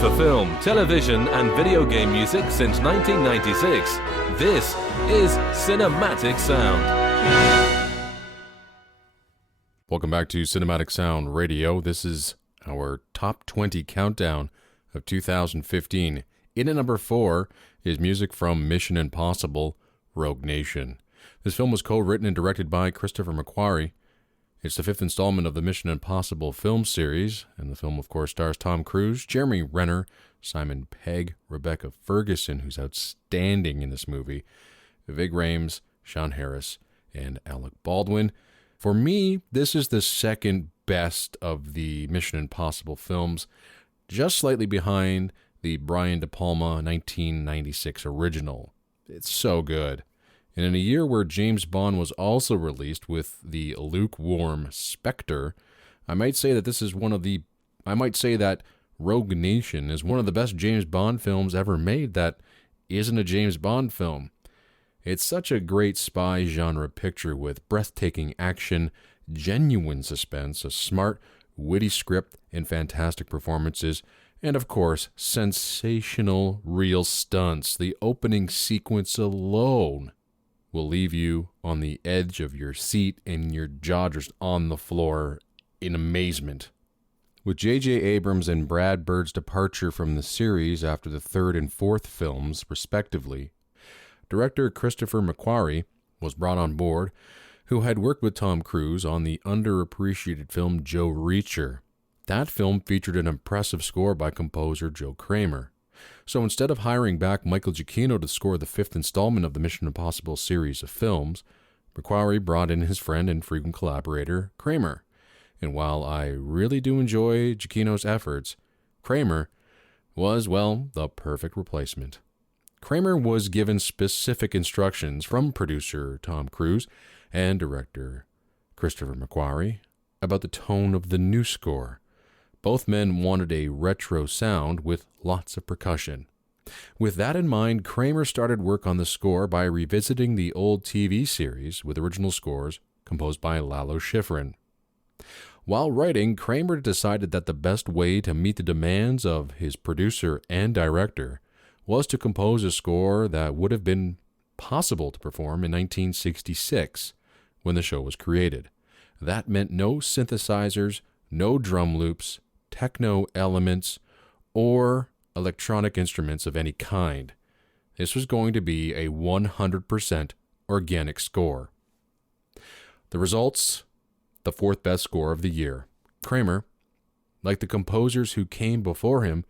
for film, television, and video game music since 1996. This is Cinematic Sound. Welcome back to Cinematic Sound Radio. This is our top 20 countdown of 2015. In at number 4 is music from Mission Impossible: Rogue Nation. This film was co-written and directed by Christopher McQuarrie. It's the 5th installment of the Mission Impossible film series, and the film, of course, stars Tom Cruise, Jeremy Renner, Simon Pegg, Rebecca Ferguson, who's outstanding in this movie, Vig Rhames, Sean Harris, and Alec Baldwin. For me, this is the second best of the Mission Impossible films, just slightly behind the Brian De Palma 1996 original. It's so good. And in a year where James Bond was also released with the lukewarm Spectre, I might say that Rogue Nation is one of the best James Bond films ever made that isn't a James Bond film. It's such a great spy genre picture with breathtaking action, genuine suspense, a smart, witty script, and fantastic performances, and of course, sensational real stunts. The opening sequence alone will leave you on the edge of your seat and your jaw just on the floor in amazement. With J.J. Abrams and Brad Bird's departure from the series after the 3rd and 4th films, respectively, director Christopher McQuarrie was brought on board, who had worked with Tom Cruise on the underappreciated film Joe Reacher. That film featured an impressive score by composer Joe Kramer. So instead of hiring back Michael Giacchino to score the 5th installment of the Mission Impossible series of films, McQuarrie brought in his friend and frequent collaborator, Kramer. And while I really do enjoy Giacchino's efforts, Kramer was, well, the perfect replacement. Kramer was given specific instructions from producer Tom Cruise and director Christopher McQuarrie about the tone of the new score. Both men wanted a retro sound with lots of percussion. With that in mind, Kramer started work on the score by revisiting the old TV series with original scores composed by Lalo Schifrin. While writing, Kramer decided that the best way to meet the demands of his producer and director was to compose a score that would have been possible to perform in 1966 when the show was created. That meant no synthesizers, no drum loops, techno elements, or electronic instruments of any kind. This was going to be a 100% organic score. The results, the 4th best score of the year. Kramer, like the composers who came before him,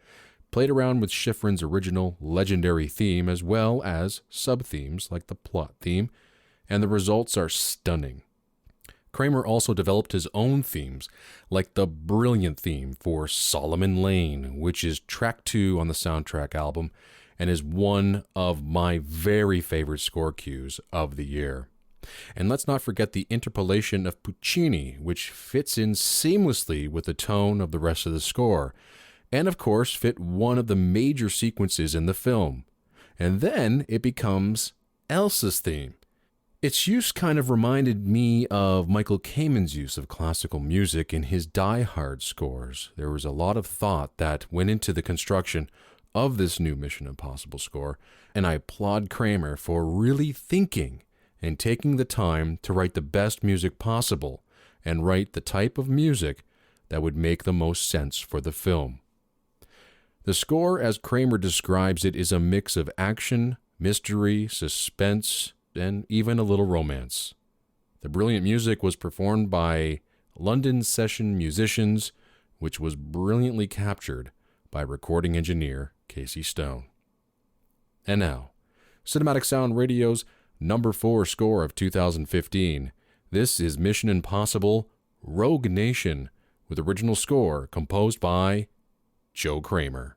played around with Schifrin's original legendary theme as well as sub-themes like the plot theme, and the results are stunning. Kramer also developed his own themes, like the brilliant theme for Solomon Lane, which is track 2 on the soundtrack album and is one of my very favorite score cues of the year. And let's not forget the interpolation of Puccini, which fits in seamlessly with the tone of the rest of the score, and of course fit one of the major sequences in the film. And then it becomes Elsa's theme. Its use kind of reminded me of Michael Kamen's use of classical music in his Die Hard scores. There was a lot of thought that went into the construction of this new Mission Impossible score, and I applaud Kramer for really thinking and taking the time to write the best music possible and write the type of music that would make the most sense for the film. The score, as Kramer describes it, is a mix of action, mystery, suspense, and even a little romance. The brilliant music was performed by London session musicians, which was brilliantly captured by recording engineer Casey Stone. And now, Cinematic Sound Radio's number 4 score of 2015. This is Mission Impossible: Rogue Nation, with original score composed by Joe Kramer.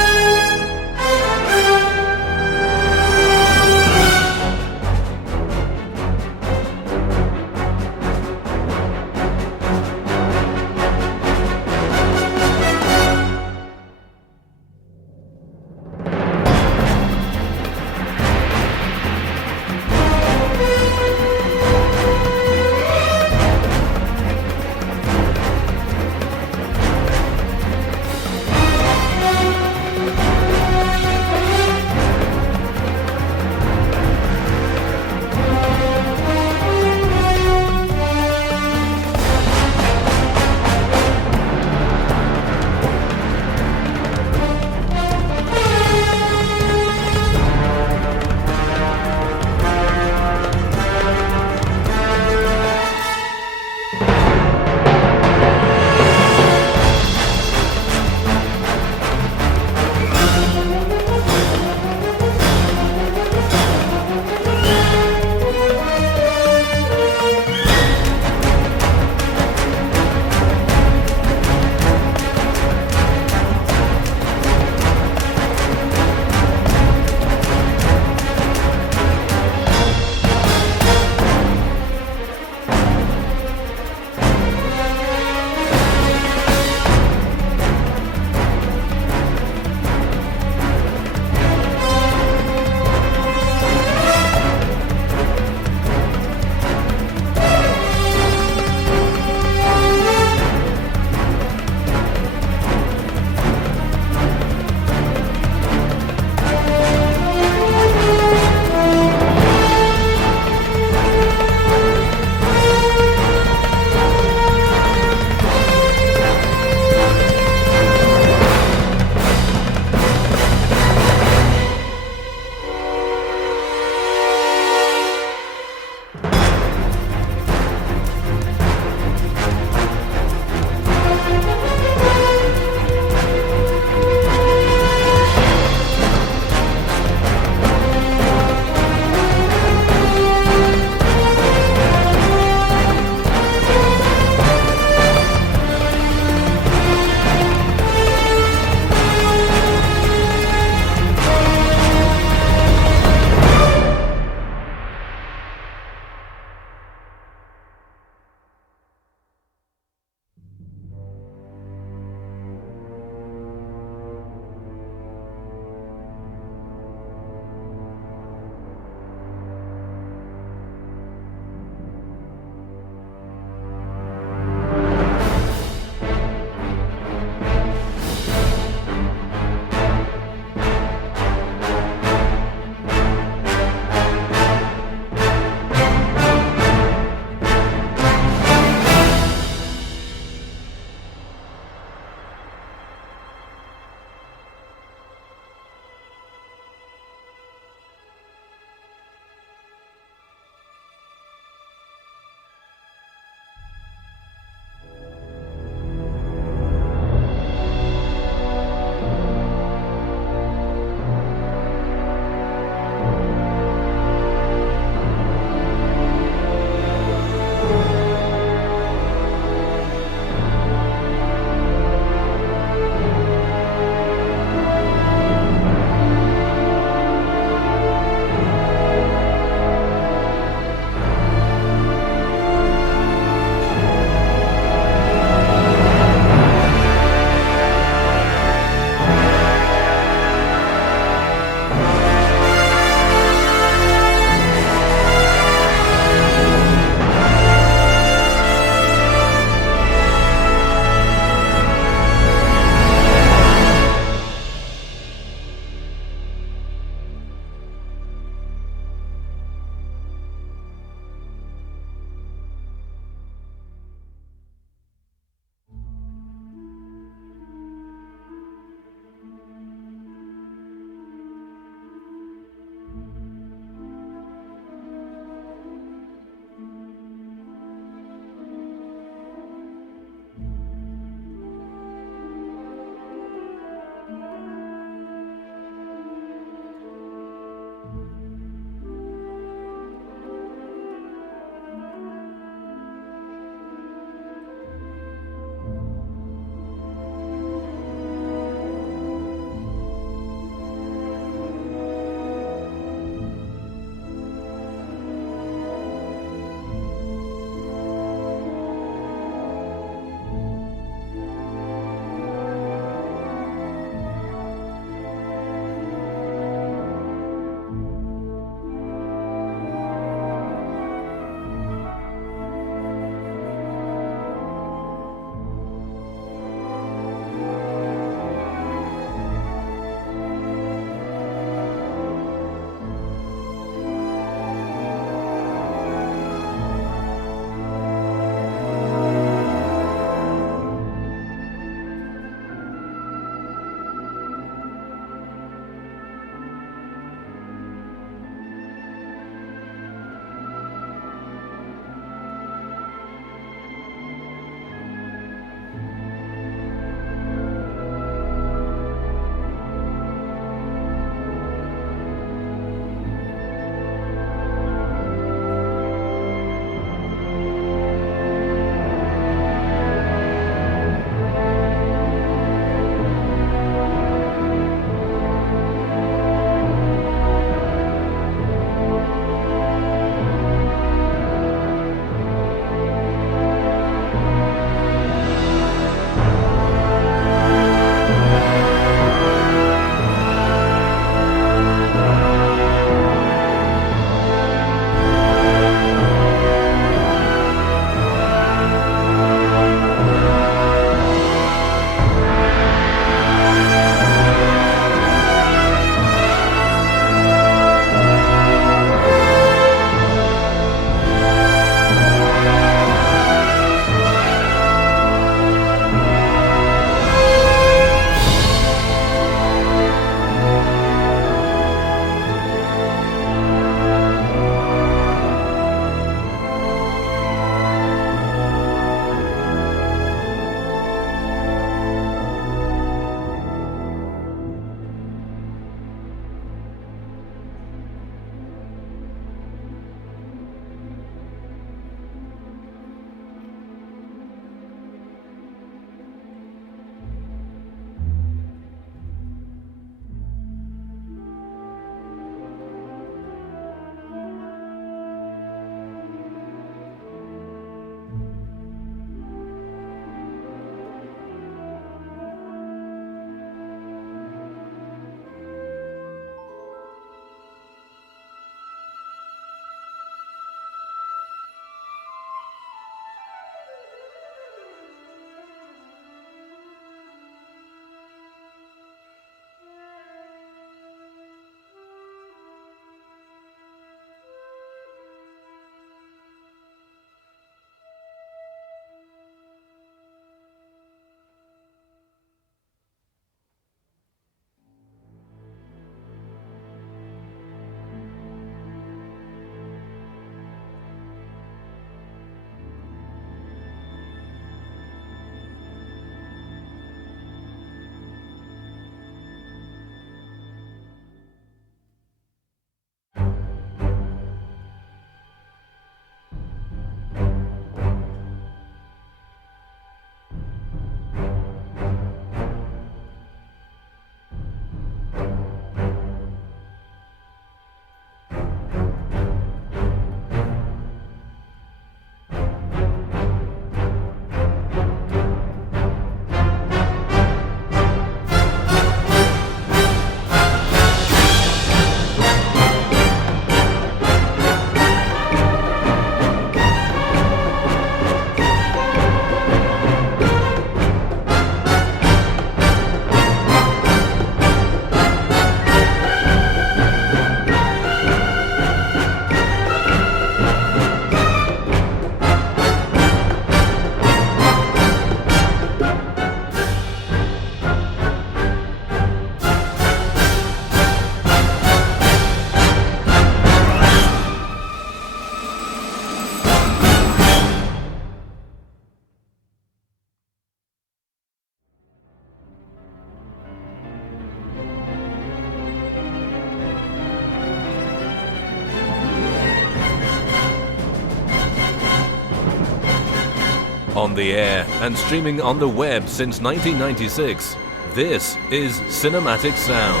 On the air and streaming on the web since 1996, this is Cinematic Sound.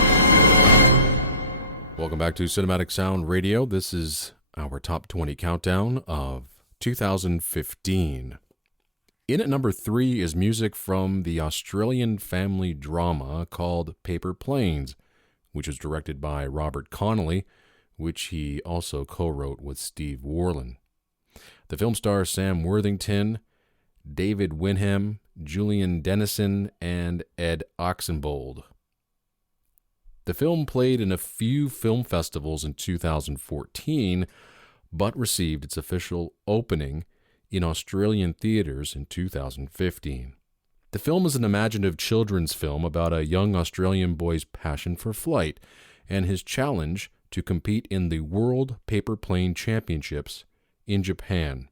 Welcome back to Cinematic Sound Radio. This is our top 20 countdown of 2015. In at number 3 is music from the Australian family drama called Paper Planes, which was directed by Robert Connolly, which he also co-wrote with Steve Worlin. The film stars Sam Worthington, David Winham, Julian Dennison, and Ed Oxenbould. The film played in a few film festivals in 2014, but received its official opening in Australian theaters in 2015. The film is an imaginative children's film about a young Australian boy's passion for flight and his challenge to compete in the World Paper Plane Championships in Japan.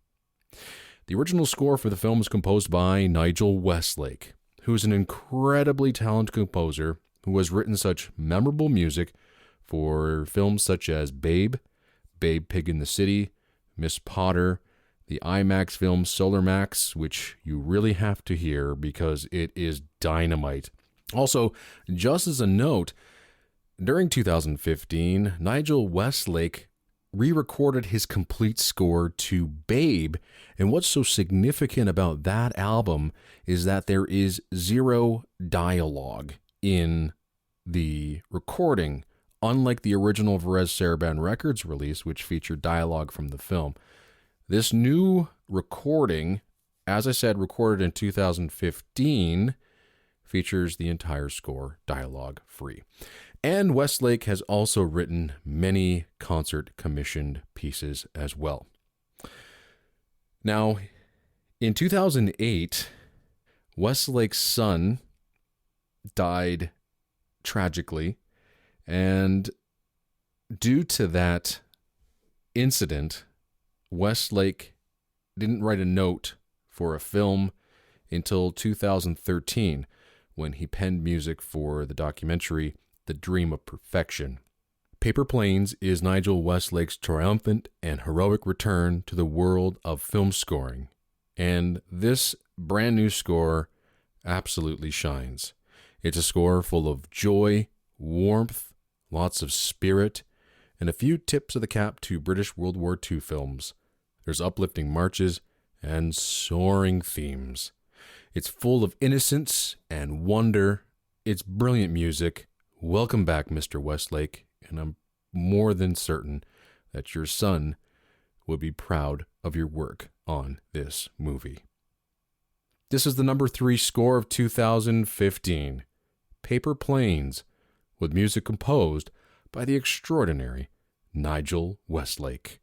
The original score for the film was composed by Nigel Westlake, who is an incredibly talented composer who has written such memorable music for films such as Babe, Babe Pig in the City, Miss Potter, the IMAX film Solar Max, which you really have to hear because it is dynamite. Also, just as a note, during 2015, Nigel Westlake re-recorded his complete score to Babe, and what's so significant about that album is that there is zero dialogue in the recording, unlike the original Varese Sarabande Records release, which featured dialogue from the film. This new recording, as I said, recorded in 2015, features the entire score dialogue-free. And Westlake has also written many concert-commissioned pieces as well. Now, in 2008, Westlake's son died tragically, and due to that incident, Westlake didn't write a note for a film until 2013, when he penned music for the documentary The Dream of Perfection. Paper Planes is Nigel Westlake's triumphant and heroic return to the world of film scoring, and this brand new score absolutely shines. It's a score full of joy, warmth, lots of spirit, and a few tips of the cap to British World War II films. There's uplifting marches and soaring themes. It's full of innocence and wonder. It's brilliant music. Welcome back, Mr. Westlake, and I'm more than certain that your son will be proud of your work on this movie. This is the number 3 score of 2015, Paper Planes, with music composed by the extraordinary Nigel Westlake.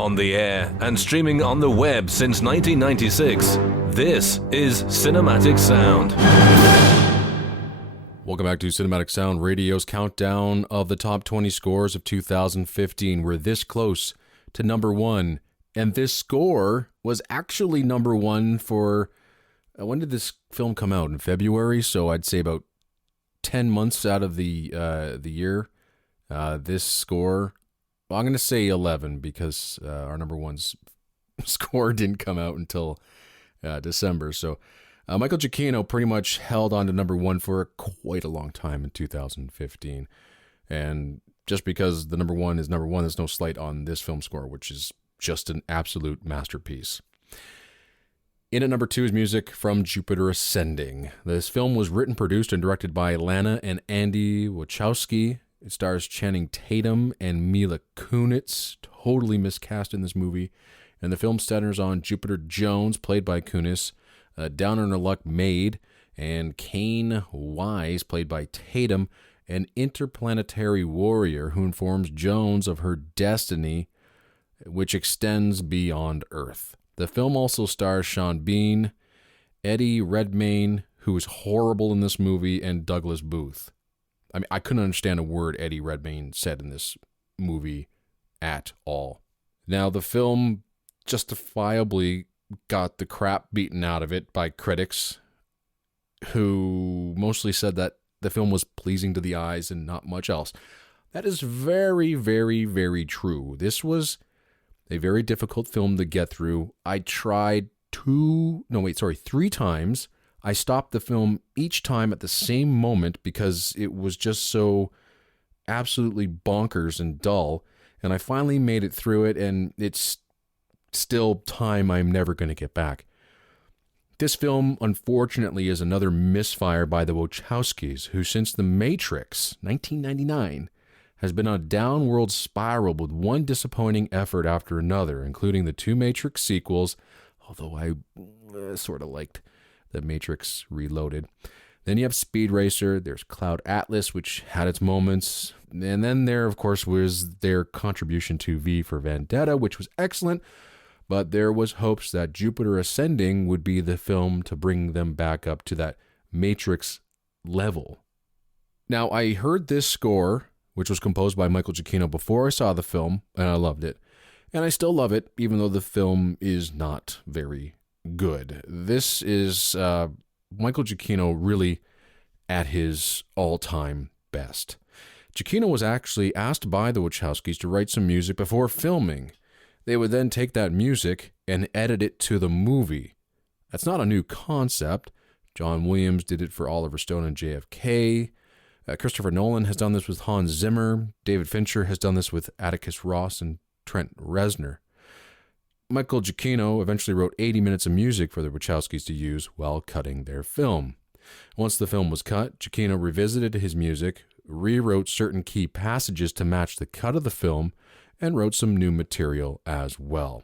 On the air and streaming on the web since 1996, this is Cinematic Sound. Welcome back to Cinematic Sound Radio's countdown of the top 20 scores of 2015. We're this close to number one, and this score was actually number one for, when did this film come out? In February, so I'd say about 10 months out of the year. This score, well, I'm going to say 11 because our number one's score didn't come out until December, so Michael Giacchino pretty much held on to number one for quite a long time in 2015. And just because the number one is number one, there's no slight on this film score, which is just an absolute masterpiece. In at number two is music from Jupiter Ascending. This film was written, produced, and directed by Lana and Andy Wachowski. It stars Channing Tatum and Mila Kunis, totally miscast in this movie. And the film centers on Jupiter Jones, played by Kunis, a down-on-her-luck maid, and Kane Wise, played by Tatum, an interplanetary warrior who informs Jones of her destiny, which extends beyond Earth. The film also stars Sean Bean, Eddie Redmayne, who is horrible in this movie, and Douglas Booth. I mean, I couldn't understand a word Eddie Redmayne said in this movie at all. Now, the film justifiably got the crap beaten out of it by critics who mostly said that the film was pleasing to the eyes and not much else. That is very, very, very true. This was a very difficult film to get through. I tried three times. I stopped the film each time at the same moment because it was just so absolutely bonkers and dull. And I finally made it through it, and it's still time I'm never going to get back. This film, unfortunately, is another misfire by the Wachowskis, who since The Matrix, 1999, has been on a downward spiral with one disappointing effort after another, including the two Matrix sequels, although I sort of liked The Matrix Reloaded. Then you have Speed Racer, there's Cloud Atlas, which had its moments, and then there, of course, was their contribution to V for Vendetta, which was excellent, but there was hopes that Jupiter Ascending would be the film to bring them back up to that Matrix level. Now, I heard this score, which was composed by Michael Giacchino, before I saw the film, and I loved it. And I still love it, even though the film is not very good. This is Michael Giacchino really at his all-time best. Giacchino was actually asked by the Wachowskis to write some music before filming. They would then take that music and edit it to the movie. That's not a new concept. John Williams did it for Oliver Stone and JFK. Christopher Nolan has done this with Hans Zimmer. David Fincher has done this with Atticus Ross and Trent Reznor. Michael Giacchino eventually wrote 80 minutes of music for the Wachowskis to use while cutting their film. Once the film was cut, Giacchino revisited his music, rewrote certain key passages to match the cut of the film, and wrote some new material as well.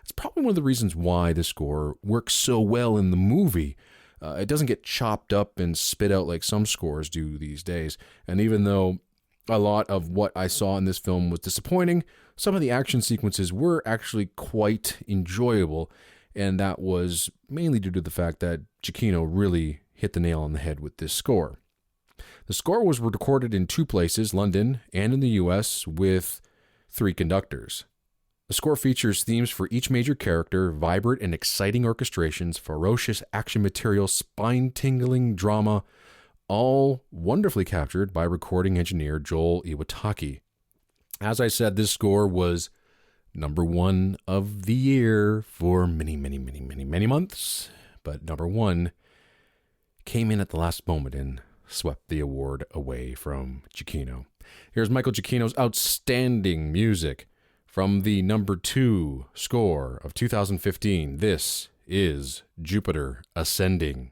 It's probably one of the reasons why the score works so well in the movie. It doesn't get chopped up and spit out like some scores do these days. And even though a lot of what I saw in this film was disappointing, some of the action sequences were actually quite enjoyable. And that was mainly due to the fact that Giacchino really hit the nail on the head with this score. The score was recorded in two places, London and in the US, with 3 conductors. The score features themes for each major character, vibrant and exciting orchestrations, ferocious action material, spine-tingling drama, all wonderfully captured by recording engineer Joel Iwataki. As I said, this score was number one of the year for many months, but number one came in at the last moment and swept the award away from Giacchino. Here's Michael Giacchino's outstanding music from the number 2 score of 2015. This is Jupiter Ascending.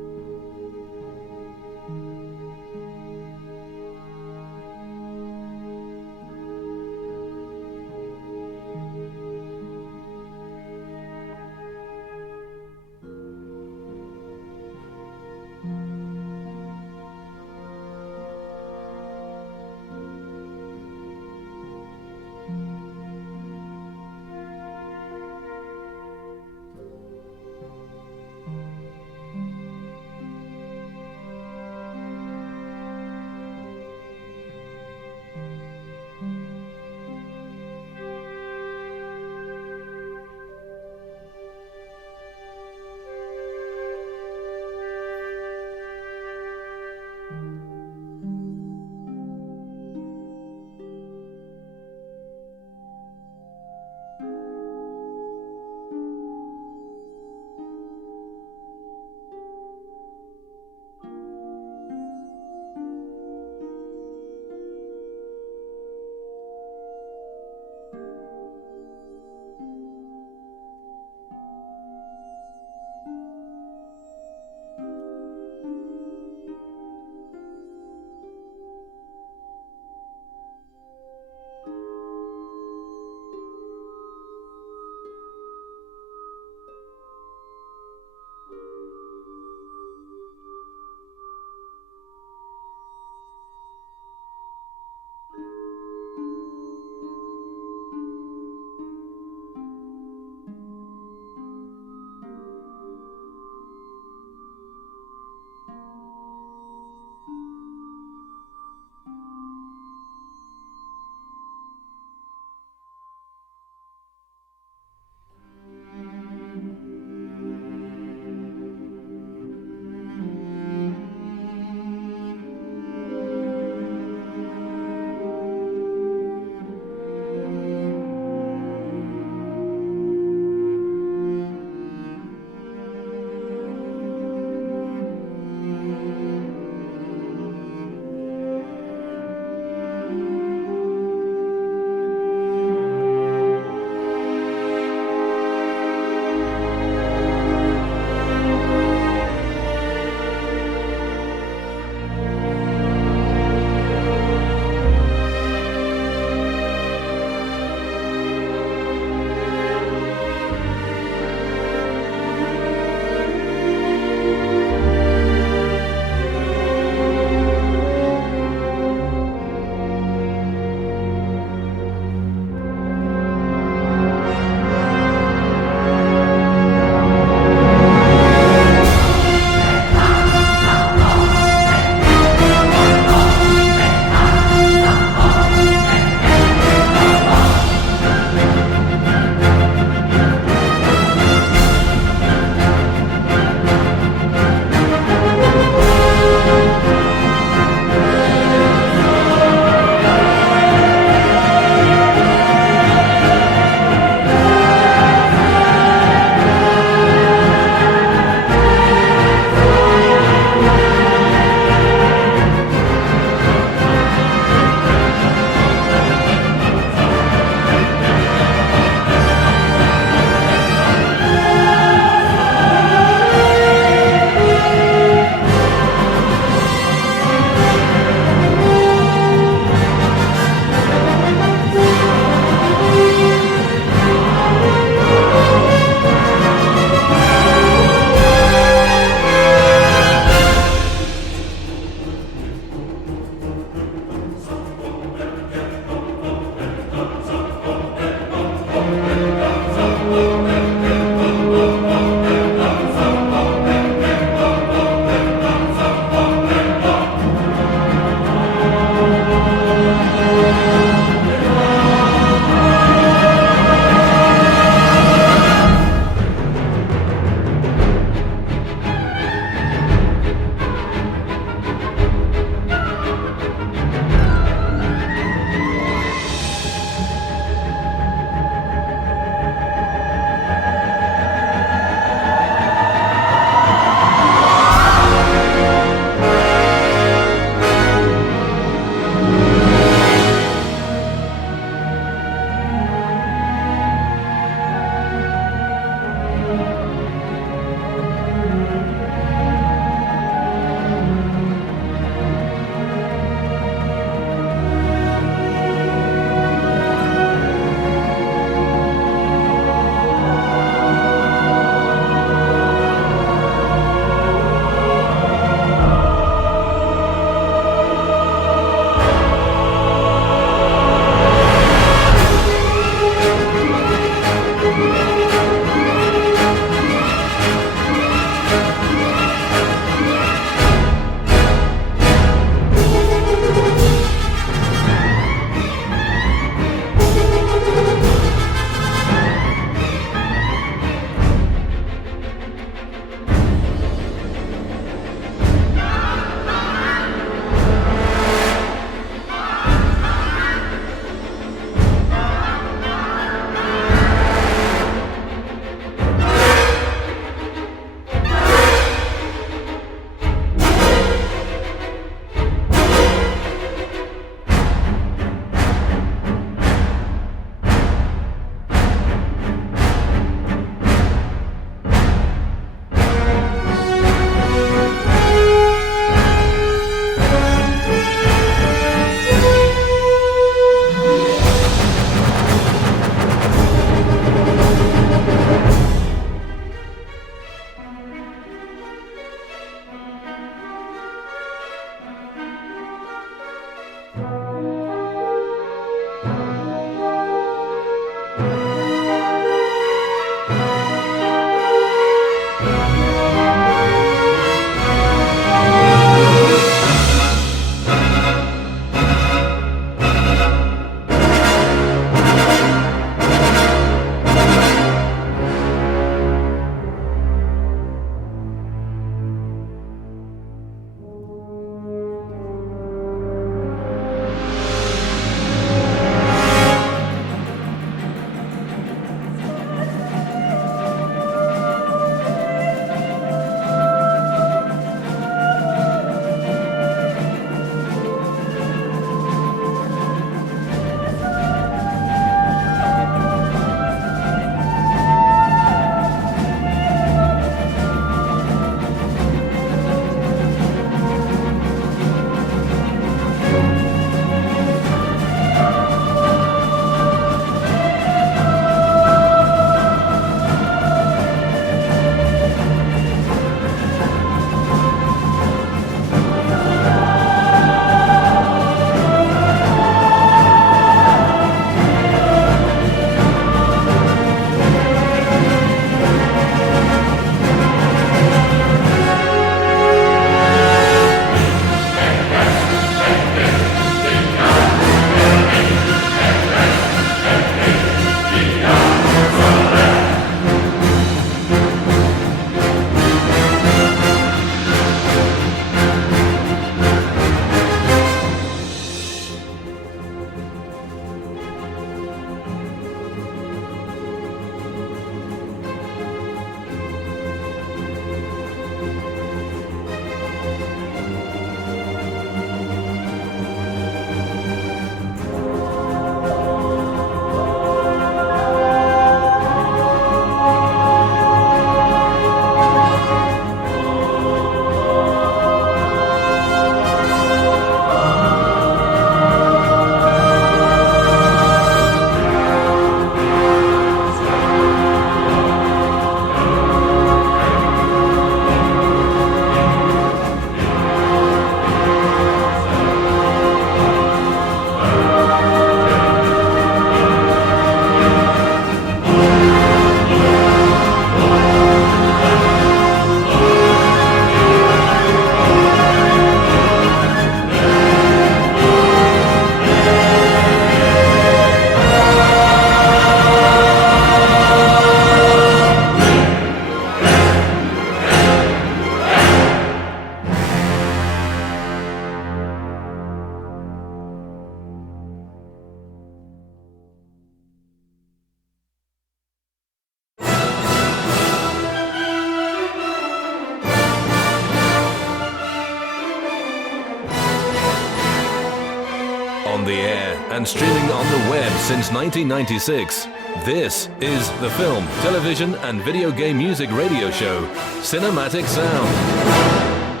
on the air and streaming on the web since 1996. This is the film, television, and video game music radio show, Cinematic Sound.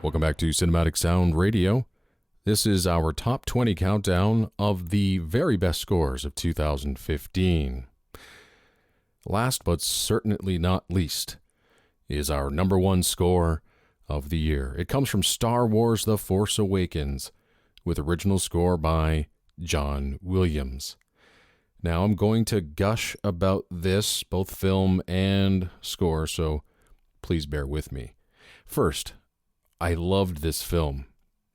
Welcome back to Cinematic Sound Radio. This is our top 20 countdown of the very best scores of 2015. Last but certainly not least is our number one score of the year. It comes from Star Wars The Force Awakens with original score by John Williams. Now I'm going to gush about this, both film and score, so please bear with me. First, I loved this film.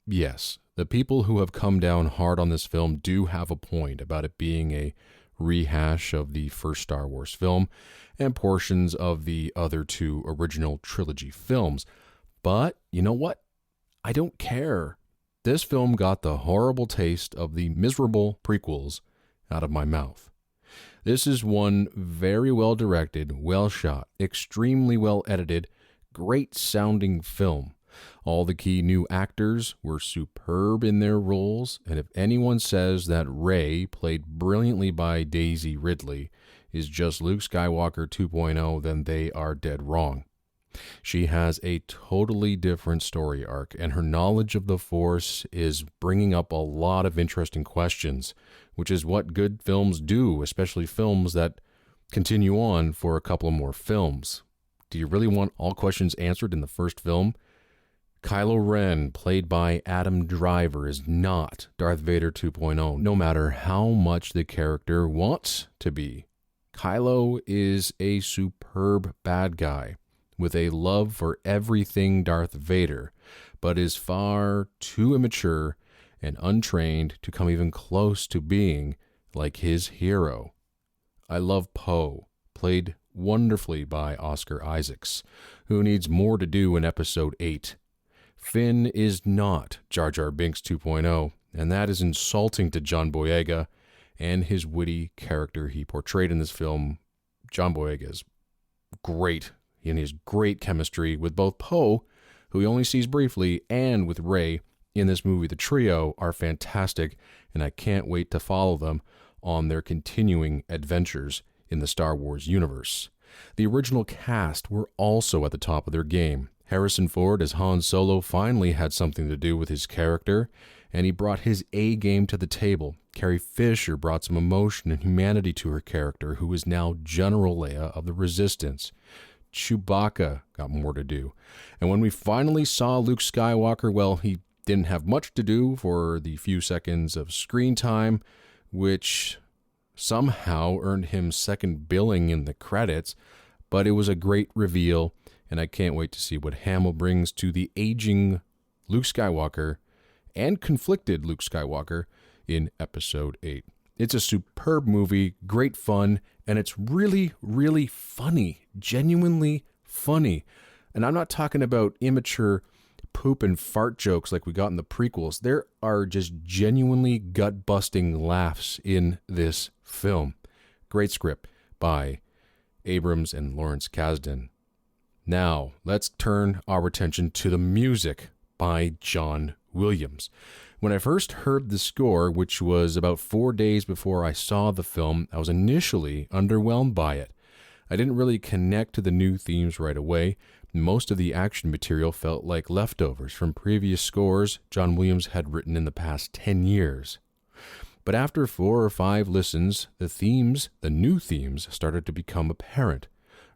Yes, the people who have come down hard on this film do have a point about it being a rehash of the first Star Wars film and portions of the other two original trilogy films. But you know what? I don't care. This film got the horrible taste of the miserable prequels out of my mouth. This is one very well directed, well shot, extremely well edited, great sounding film. All the key new actors were superb in their roles, and if anyone says that Rey, played brilliantly by Daisy Ridley, is just Luke Skywalker 2.0, then they are dead wrong. She has a totally different story arc, and her knowledge of the Force is bringing up a lot of interesting questions, which is what good films do, especially films that continue on for a couple more films. Do you really want all questions answered in the first film? Kylo Ren, played by Adam Driver, is not Darth Vader 2.0, no matter how much the character wants to be. Kylo is a superb bad guy with a love for everything Darth Vader, but is far too immature and untrained to come even close to being like his hero. I love Poe, played wonderfully by Oscar Isaacs, who needs more to do in Episode 8. Finn is not Jar Jar Binks 2.0, and that is insulting to John Boyega and his witty character he portrayed in this film. John Boyega is great, and he has great chemistry with both Poe, who he only sees briefly, and with Rey in this movie. The trio are fantastic, and I can't wait to follow them on their continuing adventures in the Star Wars universe. The original cast were also at the top of their game. Harrison Ford as Han Solo finally had something to do with his character, and he brought his A game to the table. Carrie Fisher brought some emotion and humanity to her character, who is now General Leia of the Resistance. Chewbacca got more to do. And when we finally saw Luke Skywalker, well, he didn't have much to do for the few seconds of screen time, which somehow earned him second billing in the credits, but it was a great reveal, and I can't wait to see what Hamill brings to the aging Luke Skywalker and conflicted Luke Skywalker in Episode 8. It's a superb movie, great fun, and it's really, really funny, genuinely funny. And I'm not talking about immature poop and fart jokes like we got in the prequels. There are just genuinely gut-busting laughs in this film. Great script by Abrams and Lawrence Kasdan. Now, let's turn our attention to the music by John Williams. When I first heard the score, which was about 4 days before I saw the film, I was initially underwhelmed by it. I didn't really connect to the new themes right away. Most of the action material felt like leftovers from previous scores John Williams had written in the past 10 years. But after 4 or 5 listens, the new themes, started to become apparent.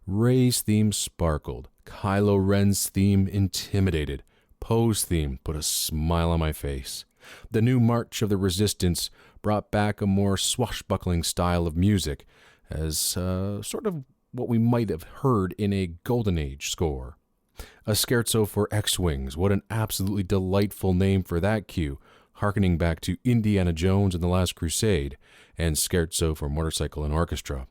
Rey's theme sparkled. Kylo Ren's theme intimidated. Poe's theme put a smile on my face. The new March of the Resistance brought back a more swashbuckling style of music, as sort of what we might have heard in a Golden Age score. A scherzo for X-Wings, what an absolutely delightful name for that cue, harkening back to Indiana Jones and the Last Crusade, and scherzo for motorcycle and orchestra.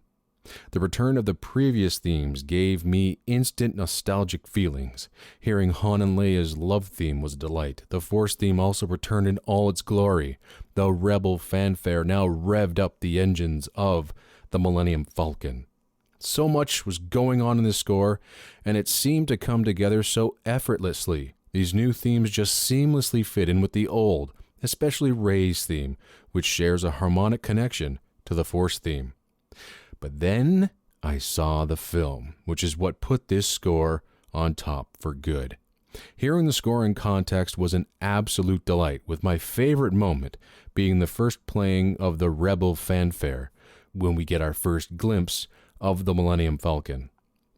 The return of the previous themes gave me instant nostalgic feelings. Hearing Han and Leia's love theme was a delight. The Force theme also returned in all its glory. The rebel fanfare now revved up the engines of the Millennium Falcon. So much was going on in the score, and it seemed to come together so effortlessly. These new themes just seamlessly fit in with the old, especially Rey's theme, which shares a harmonic connection to the Force theme. But then I saw the film, which is what put this score on top for good. Hearing the score in context was an absolute delight, with my favorite moment being the first playing of the Rebel fanfare, when we get our first glimpse of the Millennium Falcon.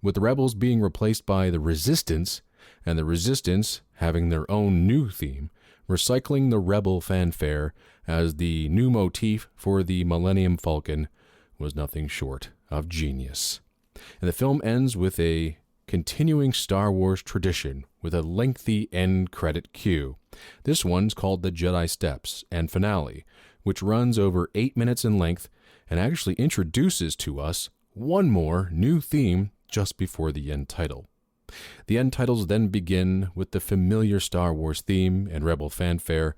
With the Rebels being replaced by the Resistance, and the Resistance having their own new theme, recycling the Rebel fanfare as the new motif for the Millennium Falcon was nothing short of genius. And the film ends with a continuing Star Wars tradition with a lengthy end credit cue. This one's called the Jedi Steps and Finale, which runs over 8 minutes in length and actually introduces to us one more new theme just before the end title. The end titles then begin with the familiar Star Wars theme and Rebel fanfare,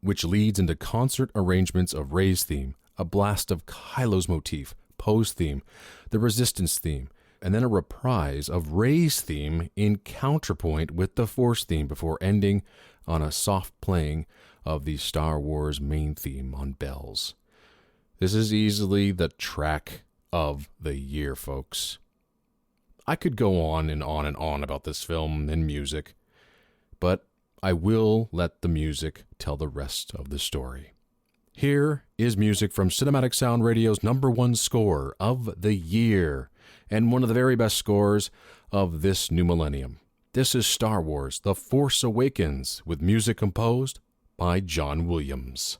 which leads into concert arrangements of Rey's theme, a blast of Kylo's motif, Poe's theme, the Resistance theme, and then a reprise of Rey's theme in counterpoint with the Force theme before ending on a soft playing of the Star Wars main theme on bells. This is easily the track of the year, folks. I could go on and on and on about this film and music, but I will let the music tell the rest of the story. Here is music from Cinematic Sound Radio's #1 score of the year, and one of the very best scores of this new millennium. This is Star Wars: The Force Awakens, with music composed by John Williams.